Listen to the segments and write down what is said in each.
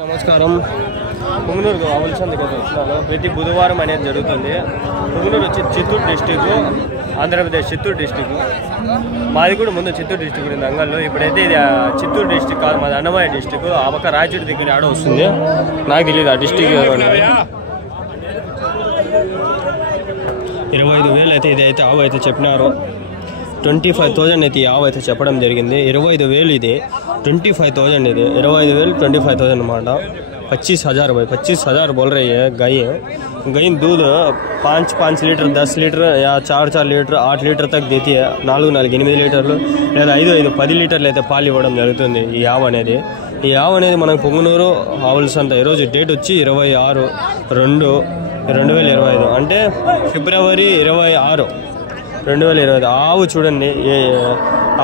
నమస్కారం. పుంగనూరుకు ఆవుల సంతకి వచ్చినాను. ప్రతి బుధవారం అనేది జరుగుతుంది. పుంగనూరు వచ్చి చిత్తూరు డిస్టిక్, ఆంధ్రప్రదేశ్ చిత్తూరు డిస్టిక్. మాది కూడా ముందు చిత్తూరు డిస్టిక్ ఉంది అంగల్లో. ఇప్పుడైతే ఇది చిత్తూరు డిస్టిక్ కాదు, మాది అన్నమయ్య డిస్టిక్. ఆ పక్క రాయచూరు దగ్గర ఆడ వస్తుంది, నాకు తెలియదు ఆ డిస్టిక్. 25,000 అయితే ఇది అయితే ఆవు అయితే చెప్పినారు. 25,000 అయితే ఈ ఆవు అయితే చెప్పడం జరిగింది. 25,000 ఇది, 25,000 ఇది. 25,000 25,000 अनమాట. 25,000 भाई, 25,000 बोल रही है गाय दूध 5 लीटर 10 लीटर या 4 लीटर 8 लीटर तक देती है. 4 8 లీటర్లు లేదా 5 10 లీటర్లు అయితే పాలు ఇవ్వడం జరుగుతుంది ఈ ఆవు అనేది. ఈ ఆవు అనేది మనకు పొంగునూరు ఆవుల సంత. ఈరోజు డేట్ వచ్చి 26/2/2025, అంటే ఫిబ్రవరి 26, 2025. ఆవు చూడండి,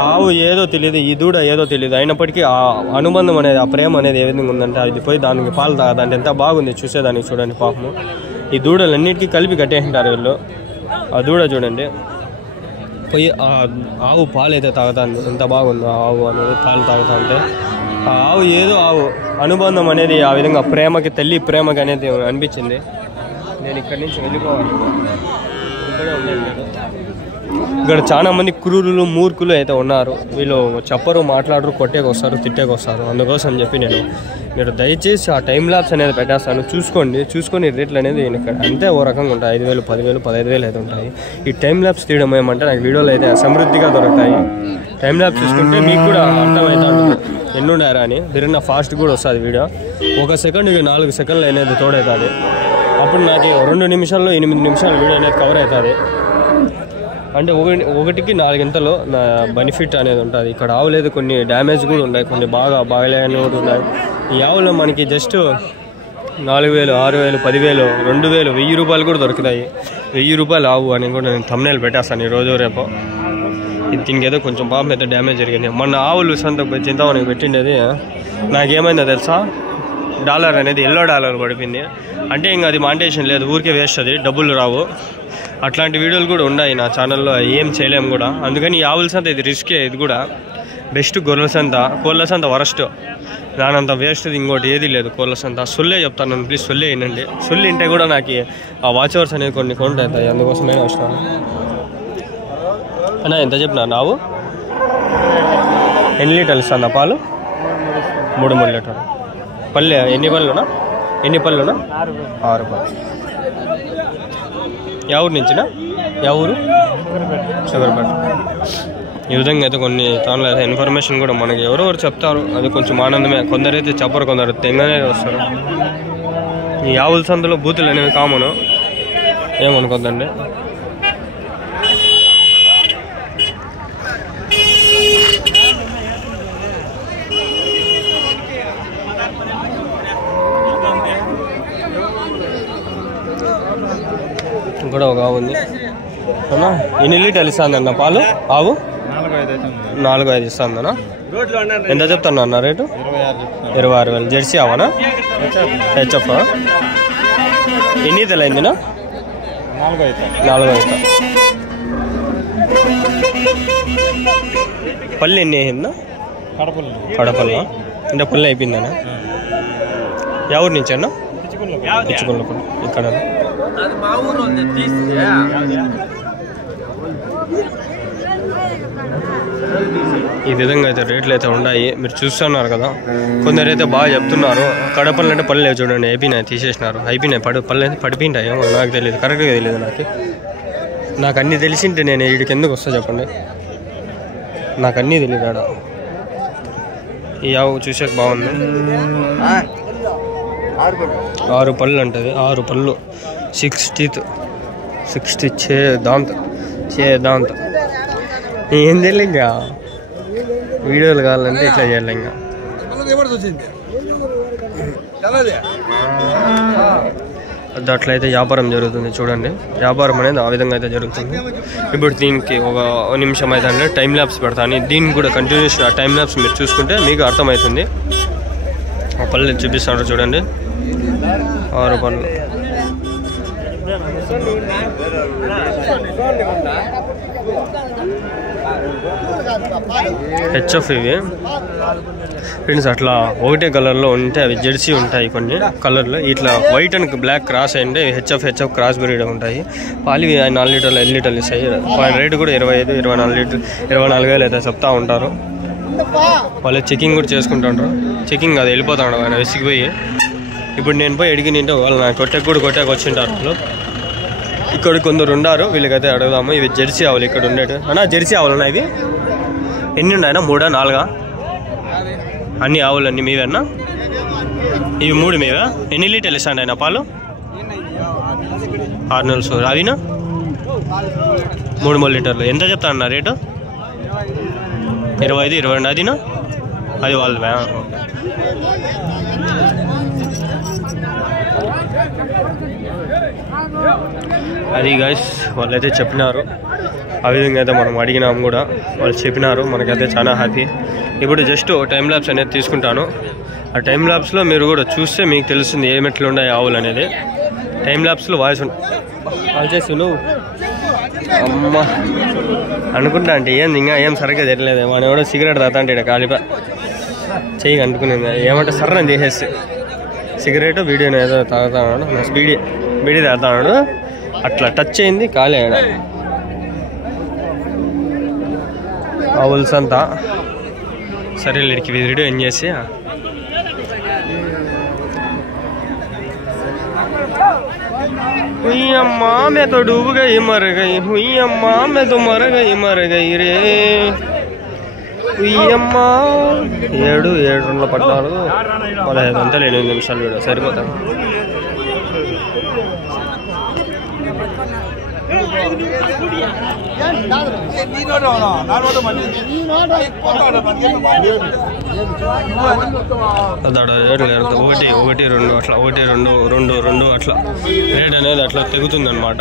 ఆవు ఏదో తెలియదు, ఈ దూడ ఏదో తెలియదు. అయినప్పటికీ ఆ అనుబంధం అనేది, ఆ ప్రేమ అనేది ఏ విధంగా ఉందంటే, అది పోయి దానికి పాలు తాగదంటే ఎంత బాగుంది చూసేదానికి. చూడండి పాపము, ఈ దూడలన్నిటికీ కలిపి కట్టేసింటారు వీళ్ళు. ఆ దూడ చూడండి పోయి ఆ ఆవు పాలు అయితే తాగుతాను, ఎంత బాగుందో ఆ ఆవు అనేది పాలు తాగుతా అంటే. ఆ ఆవు ఏదో ఆవు అనుబంధం అనేది, ఆ విధంగా ప్రేమకి, తల్లి ప్రేమకి అనేది అనిపించింది. నేను ఇక్కడి నుంచి వెళ్ళిపోవాలి, ఇక్కడే ఉండేది లేదు. ఇక్కడ చాలా మంది క్రూరులు, మూర్ఖులు అయితే ఉన్నారు. వీళ్ళు చెప్పరు, మాట్లాడరు, కొట్టేకి వస్తారు, తిట్టేకి వస్తారు. అందుకోసం చెప్పి మీరు దయచేసి ఆ టైం ల్యాబ్స్ అనేది పెట్టేస్తాను, చూసుకొని రేట్లు అనేది ఇక్కడ అంతే ఓ రకంగా ఉంటాయి. 5,000 10,000 15,000 అయితే ఉంటాయి. ఈ టైం ల్యాబ్స్ తీయడం ఏమంటే నాకు వీడియోలు అయితే సమృద్ధిగా దొరుకుతాయి. టైం ల్యాబ్స్ చూసుకుంటే మీకు కూడా అర్థమవుతుంది ఎన్నుండారా అని. తిరిగిన ఫాస్ట్ కూడా వస్తుంది వీడియో. 1 సెకండ్కి 4 సెకండ్లు అనేది తోడవుతుంది. అప్పుడు నాకు 2 నిమిషాల్లో 8 నిమిషాలు వీడియో అనేది కవర్ అవుతుంది. అంటే ఒకటికి 4 గంటలు నా బెనిఫిట్ అనేది ఉంటుంది. ఇక్కడ ఆవులేదు, కొన్ని డ్యామేజ్ కూడా ఉన్నాయి, కొన్ని బాగలేని కూడా ఉన్నాయి. ఈ ఆవులో మనకి జస్ట్ 4,000 6,000 10,000 2,000 1000 రూపాయలు కూడా దొరుకుతాయి. 1000 రూపాయలు ఆవు అని కూడా నేను థంబ్నెయిల్ పెట్టేస్తాను ఈరోజు రేపు. దీనికి ఏదో కొంచెం పాపం అయితే డ్యామేజ్ జరిగింది. మొన్న ఆవులు సంత చింతమనికి పెట్టిండేది, నాకేమైందో తెలుసా, డాలర్ అనేది $1 పడిపోయింది. అంటే ఇంకా అది మాంటేషన్ లేదు, ఊరికే వేస్ట్, అది డబ్బులు రావు. అట్లాంటి వీడియోలు కూడా ఉన్నాయి నా ఛానల్లో, ఏం చేయలేము కూడా. అందుకని ఈ ఆవుల సంత ఇది రిస్కే. ఇది కూడా బెస్ట్ గొర్రెల సంత. కోళ్ళ సంత వరస్ట్, దానంత వేస్ట్ ఇంకోటి ఏది లేదు. కోళ్ళ సంత సొల్లే చెప్తాను నన్ను, ప్లీజ్ సొల్లే వినండి. సొల్లి ఇంటే కూడా నాకు ఆ వాచ్ అవర్స్ అనేది కొన్ని కౌంట్ అవుతాయి, అందుకోసమే వస్తాను. అన్నా ఎంత చెప్పినా నావు ఎన్ని లీటర్లు ఇస్తాను పాలు? 3 లీటర్లు. పల్లె ఎన్ని పళ్ళునా? 6 పళ్ళు. ఎవరి నుంచినా? ఎవరు? షుగర్పేట. ఈ విధంగా అయితే కొన్ని తాను అయితే ఇన్ఫర్మేషన్ కూడా మనకి ఎవరెవరు చెప్తారు, అది కొంచెం ఆనందమే. కొందరైతే చెప్పరు, కొందరు తెంగనే వస్తారు. ఈ ఆవుల సంతలో బూతులు అనేవి కామను, ఏమనుకోద్దండి. కూడా ఒక ఆవు ఉంది. ఎన్ని లీటర్లు ఇస్తుందన్న పాలు ఆవు? 4-5 ఇస్తుందన్నా. ఎంత చెప్తాను అన్న రేటు? 26,000. జెర్సీ ఆవనా? హెచ్ఎఫ్. ఎన్ని తెలైందినా? 4 పళ్ళు ఎన్ని అయిందా? కడపల్లా. అంటే పళ్ళు అయిపోయిందనా? ఎవరి నుంచి అన్న? పిచ్చుకున్నప్పుడు ఇక్కడ. ఈ విధంగా అయితే రేట్లు అయితే ఉన్నాయి, మీరు చూస్తున్నారు కదా. కొందరైతే బాగా చెప్తున్నారు, కడపలు అంటే పళ్ళు లేవు చూడండి, అయిపోయినాయి, తీసేసినారు, అయిపోయినాయి. పళ్ళు అయితే పడిపోయింటాయి, నాకు తెలియదు, కరెక్ట్గా తెలియదు నాకు అన్నీ తెలిసింటే నేను వీడికి ఎందుకు వస్తా చెప్పండి, నాకు అన్నీ తెలియదు ఆడ. ఈ ఆవు చూసాక బాగుంది. 6 పళ్ళు అంటది, 6 పళ్ళు, 6 teeth, 60 దాంత ఏం తెలియదు. ఇంకా వీడియోలు కావాలంటే ఇట్లా చేయాలి. ఇంకా అట్లయితే వ్యాపారం జరుగుతుంది చూడండి. వ్యాపారం అనేది ఆ విధంగా అయితే జరుగుతుంది. ఇప్పుడు దీనికి 1 నిమిషం అయితే అంటే టైం ల్యాబ్స్ పెడతాను. దీనికి కూడా కంటిన్యూషన్ ఆ టైం ల్యాబ్స్ మీరు చూసుకుంటే మీకు అర్థమవుతుంది. ఆ పళ్ళు చూపిస్తాడు చూడండి, 6 పళ్ళు. హెచ్ఎఫ్ ఇవి ఫ్రెండ్స్. అట్లా ఒకటే కలర్లో ఉంటే అవి జెర్సీ ఉంటాయి కొన్ని కలర్లో. ఇట్లా వైట్ అండ్ బ్లాక్ క్రాస్ అయింటే హెచ్ఎఫ్ క్రాస్ బ్రీడ్ ఉంటాయి. పాలు 4 లీటర్లు 5 లీటర్లు ఇస్తాయి. రేటు కూడా 25, 24 లీటర్లు 24,000 అయితే చెప్తా ఉంటారు. వాళ్ళు చెకింగ్ కూడా చేసుకుంటుంటారు. చెకింగ్ అది వెళ్ళిపోతాడు ఆయన విసిగిపోయి. ఇప్పుడు నేను పోయి అడిగి నింటే వాళ్ళు నాకు కొట్టాక వచ్చింటారు. వాళ్ళు ఇక్కడ కొందరు ఉండారు. వీళ్ళకైతే అడుగుదాము. ఇవి జెర్సీ ఆవులు ఇక్కడ ఉండేవి అన్నా. జెర్సీ ఆవులు ఇవి ఎన్ని ఉన్నాయన్నా? 3, 4 అన్ని ఆవులు అన్నీ మీవేనా? ఇవి 3 మీవా? ఎన్ని లీటర్లు ఇస్తాండి ఆయన పాలు? 6 నెలలు సోరు. అవినా 3 లీటర్లు. ఎంత చెప్తానన్నా రేటు? 25, 22. అదినా? అది వాళ్ళవా? అది గైస్ వాళ్ళైతే చెప్పినారు. ఆ విధంగా అయితే మనం అడిగినాము కూడా. వాళ్ళు చెప్పినారు. మనకైతే చాలా హ్యాపీ. ఇప్పుడు జస్ట్ టైం ల్యాబ్స్ అనేది తీసుకుంటాను. ఆ టైం ల్యాబ్స్లో మీరు కూడా చూస్తే మీకు తెలుస్తుంది ఏమెట్లు ఉన్నాయి ఆవులు అనేది. టైం ల్యాబ్స్లో వాయిస్ కాల్ చేసి నువ్వు అమ్మ అనుకుంటా అంటే ఇంకా ఏం సరిగ్గా తెలియలేదు. మనం కూడా సిగరెట్ తాగుతా అంటే కాలిపా చెయ్యి అంటుకునేది. ఏమంటే సర్రని తీసేసి సిగరెట్ వీడియోని ఏదో తాగుతాడు. బీడీ తాగుతాడు. అట్లా టచ్ అయింది కాలే. ఆవుల్స్ అంతా సరే వీడికి వీడియో ఏం చేసి हुई अम्मा मैं तो डूब गई मर गई, हुई अम्मा मैं तो मर गई रे, हुई अम्मा 7:14 15 గంటలు 8 నిమిషాలు వీడియో సరిపోతాను. ఒకటి 2 అట్లా 1 2 2 2 అట్లా రేట్ అనేది అట్లా తెగుతుంది అనమాట.